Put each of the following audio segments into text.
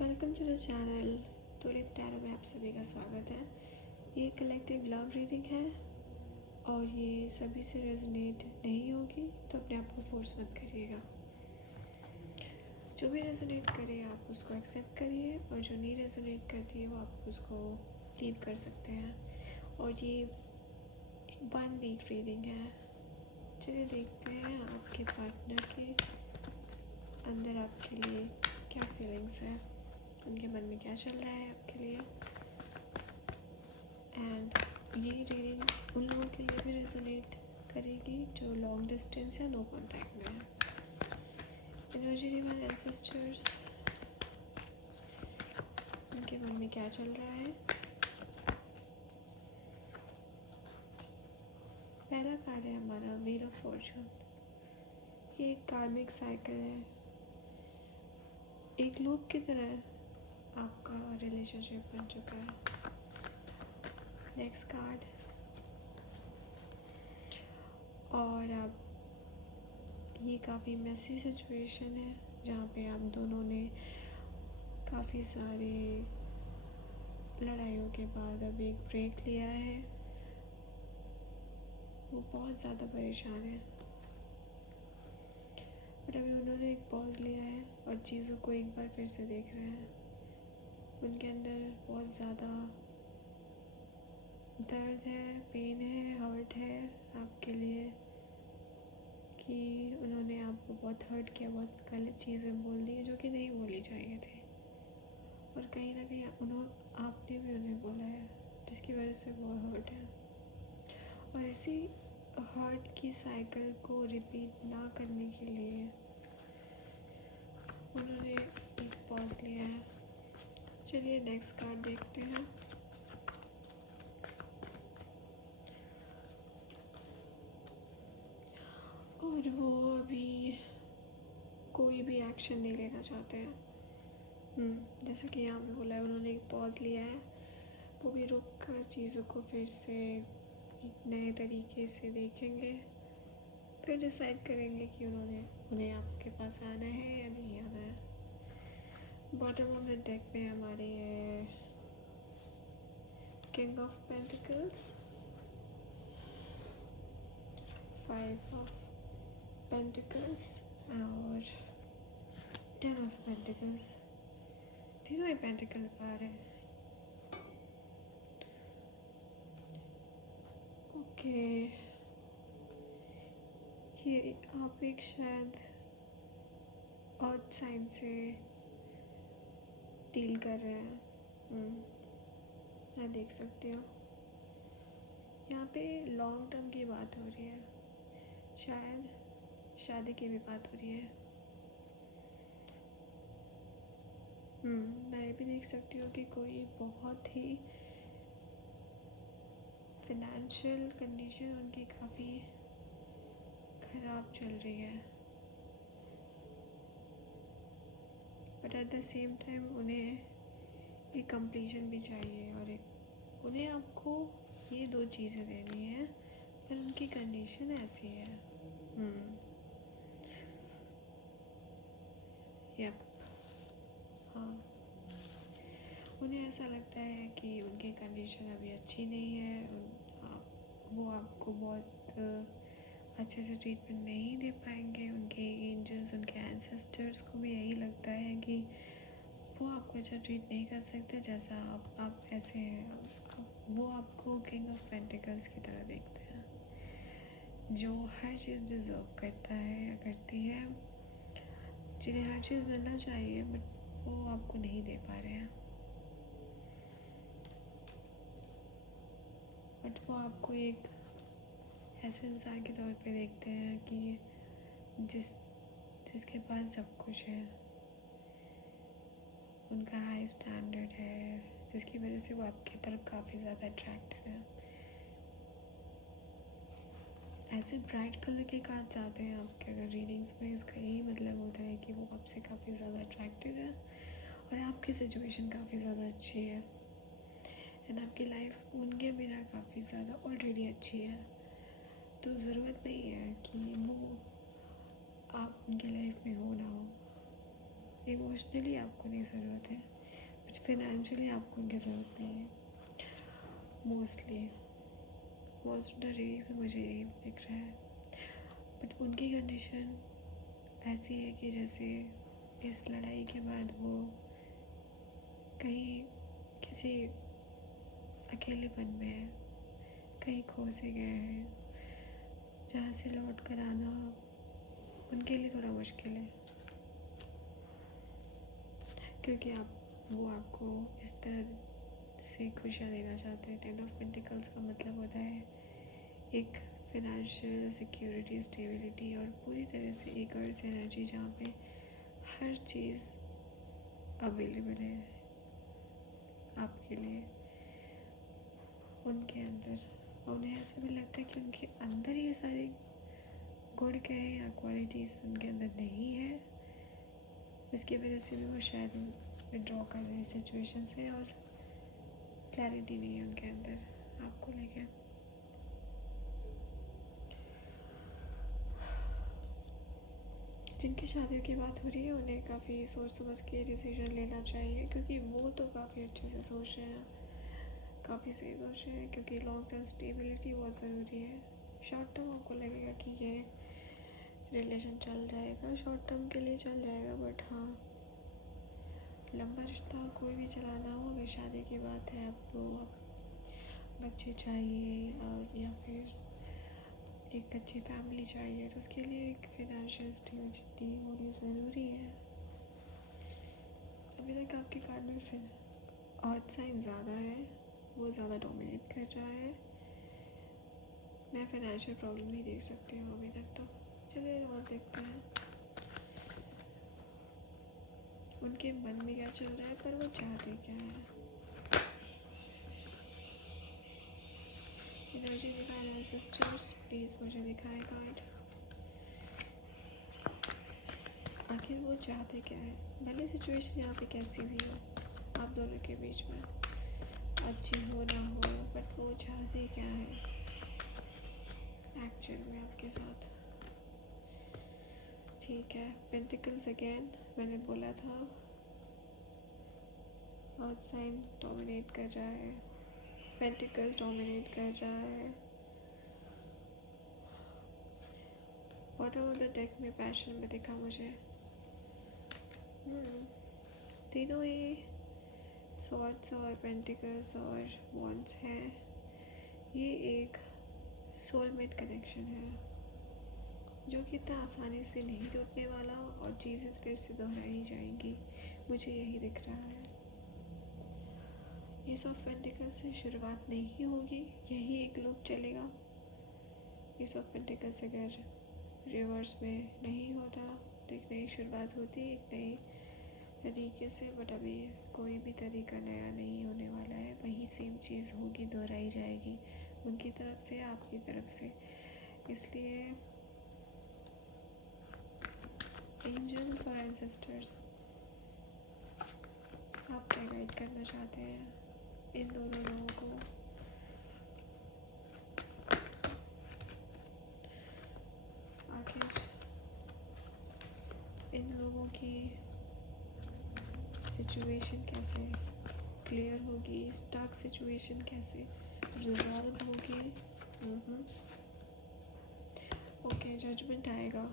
Welcome to the channel tulip tarot में आप सभी का स्वागत है। ये कलेक्टिव लव रीडिंग है और ये सभी से रेजोनेट नहीं होगी, तो अपने आप को फोर्स मत करिएगा। जो भी रेजोनेट करे आप उसको एक्सेप्ट करिए और जो नहीं रेजोनेट करती है वो आप उसको लीव कर सकते हैं। और ये 1 वीक रीडिंग है। चलिए देखते हैं आपके पार्टनर के अंदर आपके लिए क्या फीलिंग्स है, उनके मन में क्या चल रहा है आपके लिए। एंड ये रीडिंग्स उन लोगों के लिए भी रेजोनेट करेगी जो लॉन्ग डिस्टेंस या नो कांटेक्ट में है। एनर्जी डिवाइन एंसेस्टर्स, उनके मन में क्या चल रहा है। पहला कार्ड है हमारा व्हील ऑफ फॉर्चून। ये एक कार्मिक साइकिल है, एक लूप की तरह आपका रिलेशनशिप बन चुका है। नेक्स्ट कार्ड, और अब ये काफ़ी मेसी सिचुएशन है जहाँ पे आप दोनों ने काफ़ी सारे लड़ाइयों के बाद अब एक ब्रेक लिया है। वो बहुत ज़्यादा परेशान है, बट अभी उन्होंने एक पॉज लिया है और चीज़ों को एक बार फिर से देख रहे हैं। उनके अंदर बहुत ज़्यादा दर्द है, पेन है, हर्ट है आपके लिए कि उन्होंने आपको बहुत हर्ट किया, बहुत गलत चीज़ें बोल दी जो कि नहीं बोली चाहिए थी, और कहीं ना कहीं आपने भी उन्हें बोला है जिसकी वजह से वो हर्ट है। और इसी हर्ट की साइकिल को रिपीट ना करने के लिए उन्होंने एक पॉज लिया है। चलिए नेक्स्ट कार्ड देखते हैं। और वो अभी कोई भी एक्शन नहीं लेना चाहते हैं। जैसे कि यहाँ पे बोला है, उन्होंने एक पॉज लिया है। वो भी रुक कर चीज़ों को फिर से एक नए तरीके से देखेंगे, फिर डिसाइड करेंगे कि उन्हें आपके पास आना है या नहीं आना है। बॉटम ऑफ द डेक में हमारे king of pentacles, 5 of pentacles और 10 ऑफ पेंटिकल्स। तीनों ही पेंटिकल कार्ड है। ओके, ये आप एक शायद अर्थ साइन से डील कर रहे हैं। मैं देख सकती हूँ यहाँ पे लॉन्ग टर्म की बात हो रही है, शायद शादी की भी बात हो रही है। मैं भी देख सकती हूँ कि कोई बहुत ही फिनेंशियल कंडीशन उनकी काफ़ी ख़राब चल रही है, but at the same time उन्हें एक कंप्लीशन भी चाहिए और एक उन्हें आपको ये 2 चीज़ें देनी है, पर उनकी कंडीशन ऐसी है। यप, हाँ, उन्हें ऐसा लगता है कि उनकी कंडीशन अभी अच्छी नहीं है। वो आपको बहुत अच्छे से ट्रीटमेंट नहीं दे पाएंगे। उनके एंजल्स, उनके एंसेस्टर्स को भी यही लगता है कि वो आपको अच्छा ट्रीट नहीं कर सकते जैसा आप ऐसे हैं। वो आपको किंग ऑफ पेंटिकल्स की तरह देखते हैं, जो हर चीज़ डिज़र्व करता है या करती है, जिन्हें हर चीज़ मिलना चाहिए, बट वो आपको नहीं दे पा रहे हैं। बट वो आपको एक ऐसे इंसान के तौर पे देखते हैं कि जिसके पास सब कुछ है, उनका हाई स्टैंडर्ड है, जिसकी वजह से वो आपकी तरफ काफ़ी ज़्यादा अट्रैक्टेड है। ऐसे ब्राइट कलर के कार्ड्स आते हैं आपके अगर रीडिंग्स में, इसका यही मतलब होता है कि वो आपसे काफ़ी ज़्यादा अट्रैक्टेड है और आपकी सिचुएशन काफ़ी ज़्यादा अच्छी है एंड आपकी लाइफ उनके बिना काफ़ी ज़्यादा ऑलरेडी अच्छी है। तो ज़रूरत नहीं है कि वो आप उनकी लाइफ में हो ना हो। इमोशनली आपको नहीं ज़रूरत है, बट फिनेंशियली आपको उनकी ज़रूरत नहीं है। मोस्ट ऑफ द रीज़न मुझे यही दिख रहा है। बट उनकी कंडीशन ऐसी है कि जैसे इस लड़ाई के बाद वो कहीं किसी अकेलेपन में है, कहीं खो से गए हैं, जहाँ से लौट कर आना उनके लिए थोड़ा मुश्किल है, क्योंकि वो आपको इस तरह से खुशियाँ देना चाहते हैं। 10 ऑफ पेंटिकल्स का मतलब होता है एक फिनेंशियल सिक्योरिटी, स्टेबिलिटी और पूरी तरह से एक अर्थ एनर्जी जहाँ पे हर चीज़ अवेलेबल है आपके लिए उनके अंदर। उन्हें ऐसा भी लगता है कि उनके अंदर ये सारे गुण कहे या क्वालिटीज़ उनके अंदर नहीं है, इसकी वजह से भी वो शायद विड्रॉ कर रहे हैं सिचुएशन से, और क्लैरिटी नहीं है उनके अंदर आपको लेके। जिनकी शादियों की बात हो रही है उन्हें काफ़ी सोच समझ के डिसीजन लेना चाहिए, क्योंकि वो तो काफ़ी अच्छे से सोच रहे हैं, काफ़ी सही सोच रहे हैं, क्योंकि लॉन्ग टर्म स्टेबिलिटी बहुत ज़रूरी है। शॉर्ट टर्म आपको लगेगा कि ये रिलेशन चल जाएगा, शॉर्ट टर्म के लिए चल जाएगा, बट हाँ लंबा रिश्ता कोई भी चलाना हो, अगर शादी की बात है, आपको बच्चे चाहिए और या फिर एक अच्छी फैमिली चाहिए, तो उसके लिए एक फिनेंशियल स्टेबिलिटी होनी ज़रूरी है। अभी तक आपके कार्ड में फिर अर्थ साइन ज़्यादा है, वो ज़्यादा डोमिनेट कर रहा है। मैं फाइनेंशियल प्रॉब्लम नहीं देख सकती हूँ अभी तक, तो चलिए और देखते हैं उनके मन में क्या चल रहा है, पर वो चाहते क्या है। एनर्जी दिखाए सिस्टर्स, प्लीज़ मुझे दिखाए कार्ड। आखिर वो चाहते क्या है, भले सिचुएशन यहाँ पे कैसी भी हो आप दोनों के बीच में, अच्छी हो ना हो, बट वो चाहते क्या है एक्चुअल में आपके साथ। ठीक है, पेंटिकल्स अगेन, मैंने बोला था अर्थ साइन डोमिनेट कर रहा है, पेंटिकल्स डोमिनेट कर रहा है। बॉटम ऑफ द डेक में पैशन में दिखा मुझे तीनों ही स्वॉर्ड्स और पेंटिकल्स और वॉन्ड्स हैं। ये एक सोलमेट कनेक्शन है जो कि इतना आसानी से नहीं टूटने वाला, और चीज़ें फिर से दोहराई जाएंगी, मुझे यही दिख रहा है। एस ऑफ पेंटिकल्स से शुरुआत नहीं होगी, यही एक लूप चलेगा। एस ऑफ पेंटिकल्स अगर रिवर्स में नहीं होता तो एक नई शुरुआत होती, एक नई तरीके से, बट अभी कोई भी तरीका नया नहीं होने वाला है, वही सेम चीज़ होगी, दोहराई जाएगी उनकी तरफ से आपकी तरफ से। इसलिए एंजल्स और एंसेस्टर्स आप क्या गाइड करना चाहते हैं इन दोनों लोगों को। आखिर इन लोगों की सिचुएशन कैसे क्लियर होगी, स्टक सिचुएशन कैसे रिजॉल्व होगी। ओके, जजमेंट आएगा,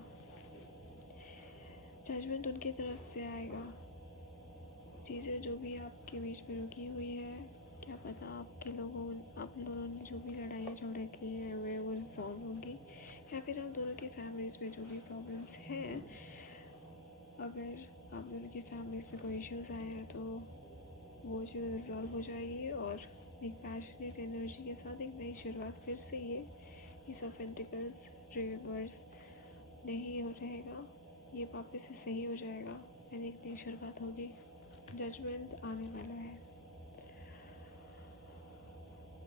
जजमेंट उनकी तरफ से आएगा। चीज़ें जो भी आपके बीच में रुकी हुई है, क्या पता आप लोगों ने जो भी लड़ाई झगड़े की है वो रिजॉल्व होंगी, या फिर आप दोनों की फैमिलीज़ में जो भी प्रॉब्लम्स हैं, अगर आप दोनों की फैमिलीज़ में कोई इश्यूज़ आए हैं तो वो चीज़ रिजॉल्व हो जाएगी, और एक पैशनेट एनर्जी के साथ एक नई शुरुआत फिर से ये एस ऑफ पेंटिकल्स रिवर्स नहीं हो रहेगा, ये वापस से सही हो जाएगा, यानी एक नई शुरुआत होगी। जजमेंट आने वाला है।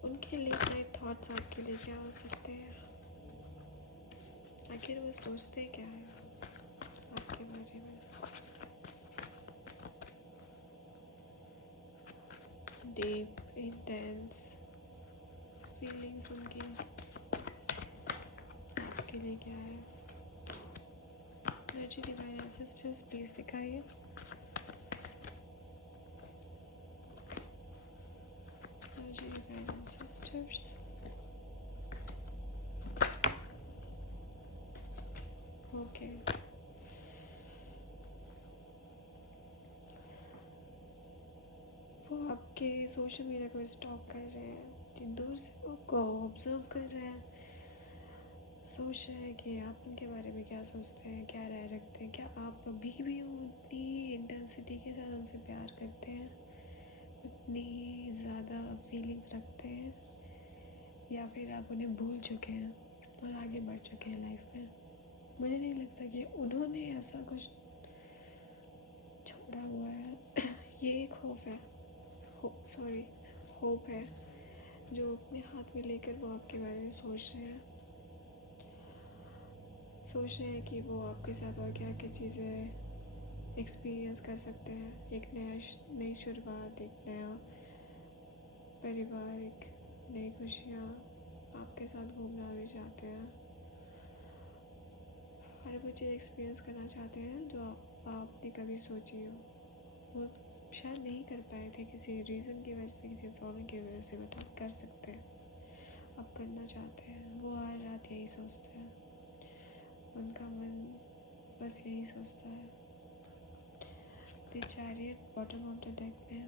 उनके लेट नाइट थॉट्स आपके लिए क्या हो सकते हैं, आखिर वो सोचते क्या है आपके बारे में। डीप इंटेंस फीलिंग्स उनकी आपके लिए क्या है। एनर्जी डिवाइन एंसेस्टर्स प्लीज़ दिखाइए। वो आपके सोशल मीडिया को स्टॉक कर रहे हैं, कि दूर से आपको ऑब्जर्व कर रहे हैं, सोच रहे हैं कि आप उनके बारे में क्या सोचते हैं, क्या राय रखते हैं, क्या आप अभी भी उतनी इंटेंसिटी के साथ उनसे प्यार करते हैं, उतनी ही ज़्यादा फीलिंग्स रखते हैं, या फिर आप उन्हें भूल चुके हैं और आगे बढ़ चुके हैं लाइफ में। मुझे नहीं लगता कि उन्होंने ऐसा कुछ छोड़ा हुआ है। ये एक खौफ है, होप है जो अपने हाथ में लेकर वो आपके बारे में सोच रहे हैं कि वो आपके साथ और क्या क्या चीज़ें एक्सपीरियंस कर सकते हैं। एक नई शुरुआत, एक नया परिवार, एक नई खुशियाँ आपके साथ घूमना भी चाहते हैं। हर वो चीज़ एक्सपीरियंस करना चाहते हैं जो आपने कभी सोची हो। वो शायद नहीं कर पाए थे किसी रीज़न की वजह से, किसी प्रॉब्लम की वजह से, बट आप कर सकते हैं, आप करना चाहते हैं। वो हर रात यही सोचते हैं, उनका मन बस यही सोचता है। The chariot bottom of the deck में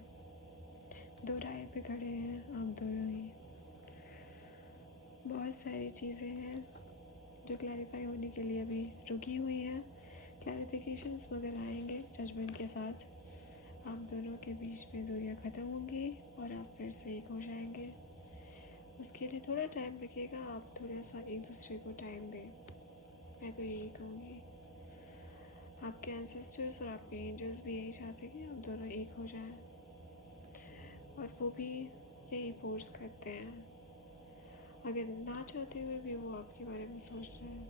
दो राय पे खड़े हैं आप दोनों ही। बहुत सारी चीज़ें हैं जो क्लैरिफाई होने के लिए अभी रुकी हुई हैं। क्लैरिफिकेशंस मगर आएंगे जजमेंट के साथ। आप दोनों के बीच में दूरियां ख़त्म होंगी और आप फिर से एक हो जाएंगे। उसके लिए थोड़ा टाइम लगेगा, आप थोड़ा सा एक दूसरे को टाइम दें, मैं तो यही कहूँगी। आपके एंसेस्टर्स और आपके एंजल्स भी यही चाहते हैं कि आप दोनों एक हो जाएं, और वो भी यही फोर्स करते हैं। अगर ना चाहते हुए भी वो आपके बारे में सोच रहे हैं।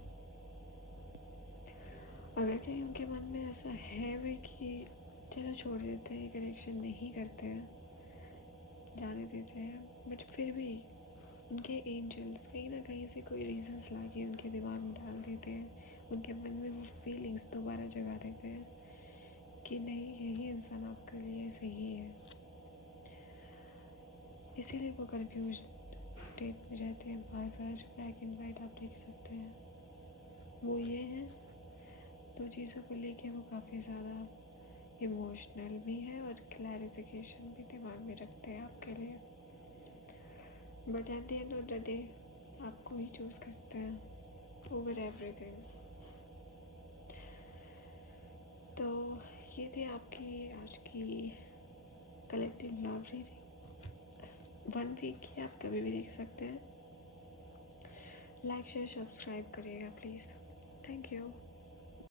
अगर कहीं उनके मन में ऐसा है भी कि चलो छोड़ देते हैं, कनेक्शन नहीं करते हैं, जाने देते हैं, बट फिर भी उनके एंजल्स कहीं ना कहीं से कोई रीजंस लाके उनके दिमाग में डाल देते हैं, उनके मन में वो फीलिंग्स दोबारा जगा देते हैं कि नहीं, यही इंसान आपके लिए सही है। इसीलिए वो कंफ्यूज स्टेट में रहते हैं, बार बार ब्लैक एंड वाइट आप देख सकते हैं। वो ये हैं, दो चीज़ों को लेके वो काफ़ी ज़्यादा इमोशनल भी है और क्लैरिफिकेशन भी दिमाग में रखते हैं आपके लिए। But at the end of the day आपको ही चूज़ करते हैं ओवर एवरीथिंग। तो ये थी आपकी आज की कलेक्टिव लव रीडिंग। 1 वीक की आप कभी भी देख सकते हैं। लाइक शेयर सब्सक्राइब करिएगा प्लीज़। Thank you.